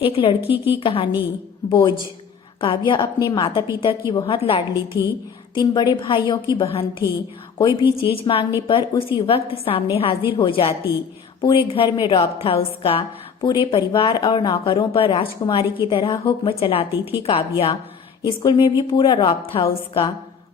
एक लड़की की कहानी। बोझ। काव्या अपने माता पिता की बहुत लाडली थी। 3 बड़े भाइयों की बहन थी। कोई भी चीज मांगने पर उसी वक्त सामने हाजिर हो जाती। पूरे घर में रौब था उसका। पूरे परिवार और नौकरों पर राजकुमारी की तरह हुक्म चलाती थी काव्या। स्कूल में भी पूरा रौब था उसका।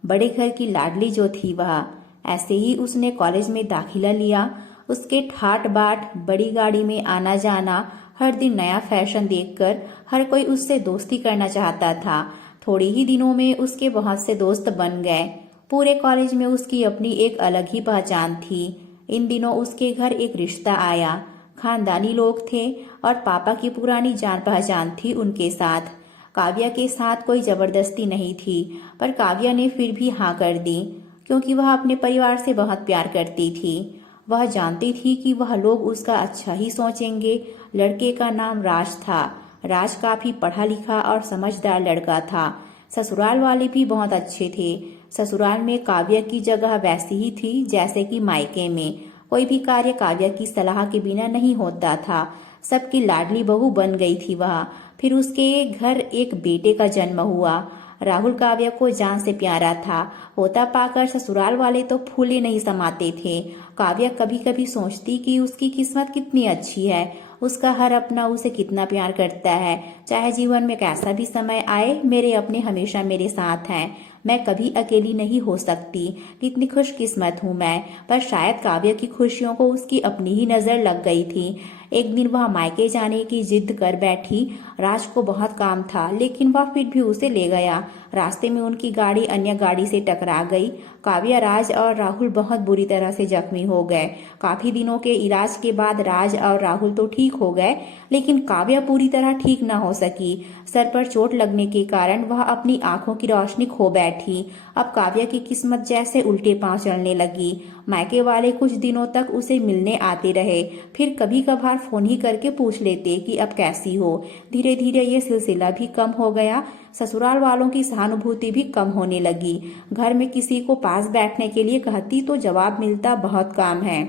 बड़े घर की लाडली जो थी वह। ऐसे ही उसने कॉलेज में दाखिला लिया। उसके ठाट बाट, बड़ी गाड़ी में आना जाना, हर दिन नया फैशन देखकर हर कोई उससे दोस्ती करना चाहता था। थोड़े ही दिनों में उसके बहुत से दोस्त बन गए। पूरे कॉलेज में उसकी अपनी एक अलग ही पहचान थी। इन दिनों उसके घर एक रिश्ता आया। खानदानी लोग थे और पापा की पुरानी जान पहचान थी उनके साथ। काव्या के साथ कोई जबरदस्ती नहीं थी, पर काव्या ने फिर भी हाँ कर दी, क्योंकि वह अपने परिवार से बहुत प्यार करती थी। वह जानती थी कि वह लोग उसका अच्छा ही सोचेंगे। लड़के का नाम राज था। राज काफी पढ़ा लिखा और समझदार लड़का था। ससुराल वाले भी बहुत अच्छे थे। ससुराल में काव्या की जगह वैसी ही थी जैसे कि मायके में। कोई भी कार्य काव्या की सलाह के बिना नहीं होता था। सबकी लाडली बहू बन गई थी वह। फिर उसके घर एक बेटे का जन्म हुआ। राहुल काव्या को जान से प्यारा था। होता पाकर ससुराल वाले तो फूले नहीं समाते थे। काव्या कभी कभी सोचती कि उसकी किस्मत कितनी अच्छी है। उसका हर अपना उसे कितना प्यार करता है। चाहे जीवन में कैसा भी समय आए, मेरे अपने हमेशा मेरे साथ हैं। मैं कभी अकेली नहीं हो सकती। कितनी खुशकिस्मत हूँ मैं। पर शायद काव्या की खुशियों को उसकी अपनी ही नजर लग गई थी। एक दिन वह मायके जाने की जिद कर बैठी। राज को बहुत काम था, लेकिन वह फिर भी उसे ले गया। रास्ते में उनकी गाड़ी अन्य गाड़ी से टकरा गई। काव्या, राज और राहुल बहुत बुरी तरह से जख्मी हो गए। काफी दिनों के इलाज के बाद राज और राहुल तो ठीक हो गए, लेकिन काव्या पूरी तरह ठीक न हो सकी। सर पर चोट लगने के कारण वह अपनी आंखों की रोशनी खो बैठी। अब काव्या की किस्मत जैसे उल्टे पांव चलने लगी। मायके वाले कुछ दिनों तक उसे मिलने आते रहे, फिर कभी कभार फोन ही करके पूछ लेते कि अब कैसी हो। धीरे धीरे ये सिलसिला भी कम हो गया। ससुराल वालों की सहानुभूति भी कम होने लगी। घर में किसी को पास बैठने के लिए कहती तो जवाब मिलता, बहुत काम है,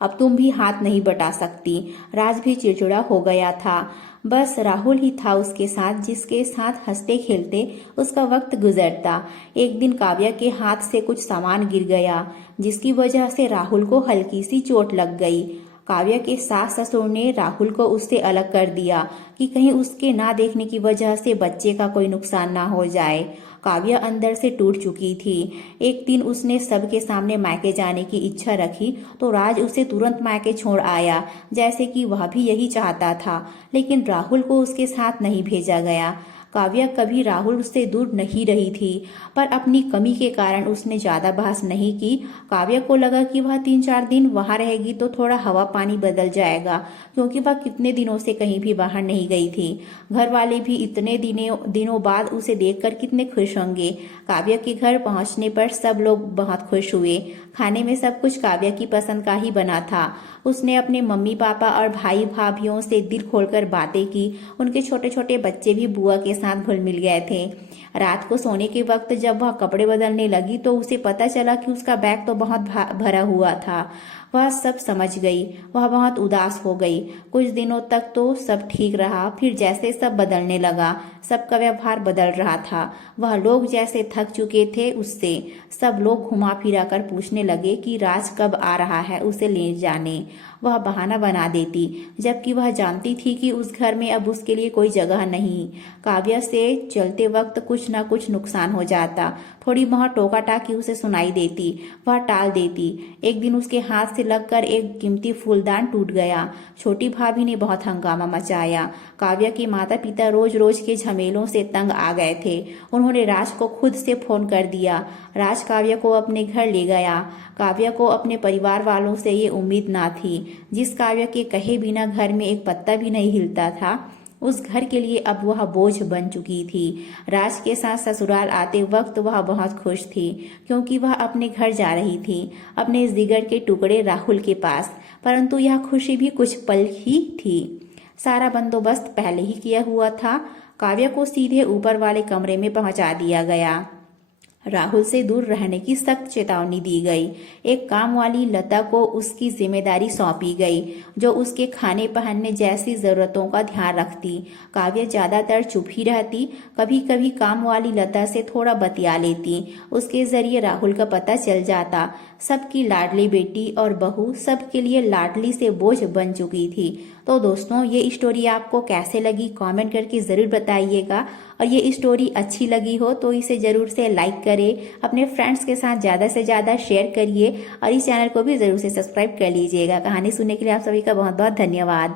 अब तुम भी हाथ नहीं बटा सकती। राज भी चिड़चिड़ा हो गया था। बस राहुल ही था उसके साथ, जिसके साथ हंसते खेलते उसका वक्त गुजरता। एक दिन काव्या के हाथ से कुछ सामान गिर गया, जिसकी वजह से राहुल को हल्की सी चोट लग गई। काव्या के सास ससुर ने राहुल को उससे अलग कर दिया कि कहीं उसके ना देखने की वजह से बच्चे का कोई नुकसान ना हो जाए। काव्या अंदर से टूट चुकी थी। एक दिन उसने सबके सामने मायके जाने की इच्छा रखी तो राज उसे तुरंत मायके छोड़ आया, जैसे कि वह भी यही चाहता था। लेकिन राहुल को उसके साथ नहीं भेजा गया। काव्या कभी राहुल से दूर नहीं रही थी, पर अपनी कमी के कारण उसने ज्यादा बहस नहीं की। काव्या को लगा कि वह 3-4 दिन वहां रहेगी तो थोड़ा हवा पानी बदल जाएगा, क्योंकि वह कितने दिनों से कहीं भी बाहर नहीं गई थी। घर वाले भी इतने दिनों बाद उसे देखकर कितने खुश होंगे। काव्या के घर पहुंचने पर सब लोग बहुत खुश हुए। खाने में सब कुछ काव्या की पसंद का ही बना था। उसने अपने मम्मी पापा और भाई भाभीियों से दिल खोलकर बातें की। उनके छोटे छोटे बच्चे भी बुआ के साथ घुल मिल गए थे। रात को सोने के वक्त जब वह कपड़े बदलने लगी तो उसे पता चला कि उसका बैग तो बहुत भरा हुआ था। वह सब समझ गई। वह बहुत उदास हो गई। कुछ दिनों तक तो सब ठीक रहा, फिर जैसे सब बदलने लगा, सबका व्यवहार बदल रहा था। वह लोग जैसे थक चुके थे उससे। सब लोग घुमा फिरा कर पूछने लगे कि राज कब आ रहा है उसे ले जाने। वह बहाना बना देती, जबकि वह जानती थी कि उस घर में अब उसके लिए कोई जगह नहीं। काव्या से चलते वक्त कुछ न कुछ नुकसान हो जाता। थोड़ी बहुत टोका टाकी उसे सुनाई देती, वह टाल देती। एक दिन उसके हाथ से लगकर एक कीमती फूलदान टूट गया। छोटी भाभी ने बहुत हंगामा मचाया। काव्या के माता पिता रोज रोज के झमेलों से तंग आ गए थे। उन्होंने राज को खुद से फोन कर दिया। राज काव्या को अपने घर ले गया। काव्या को अपने परिवार वालों से ये उम्मीद ना थी। जिस काव्या के कहे बिना घर में एक पत्ता भी नहीं हिलता था, उस घर के लिए अब वह बोझ बन चुकी थी। राज के साथ ससुराल आते वक्त वह बहुत खुश थी, क्योंकि वह अपने घर जा रही थी, अपने जिगर के टुकड़े राहुल के पास। परंतु यह खुशी भी कुछ पल ही थी। सारा बंदोबस्त पहले ही किया हुआ था। काव्या को सीधे ऊपर वाले कमरे में पहुंचा दिया गया। राहुल से दूर रहने की सख्त चेतावनी दी गई। एक काम वाली लता को उसकी जिम्मेदारी सौंपी गई, जो उसके खाने पहनने जैसी जरूरतों का ध्यान रखती। काव्या ज्यादातर चुप ही रहती, कभी कभी काम वाली लता से थोड़ा बतिया लेती। उसके जरिए राहुल का पता चल जाता। सबकी लाडली बेटी और बहू सबके लिए लाडली से बोझ बन चुकी थी। तो दोस्तों, ये स्टोरी आपको कैसे लगी कमेंट करके ज़रूर बताइएगा। और ये स्टोरी अच्छी लगी हो तो इसे ज़रूर से लाइक करें, अपने फ्रेंड्स के साथ ज़्यादा से ज़्यादा शेयर करिए और इस चैनल को भी ज़रूर से सब्सक्राइब कर लीजिएगा। कहानी सुनने के लिए आप सभी का बहुत बहुत धन्यवाद।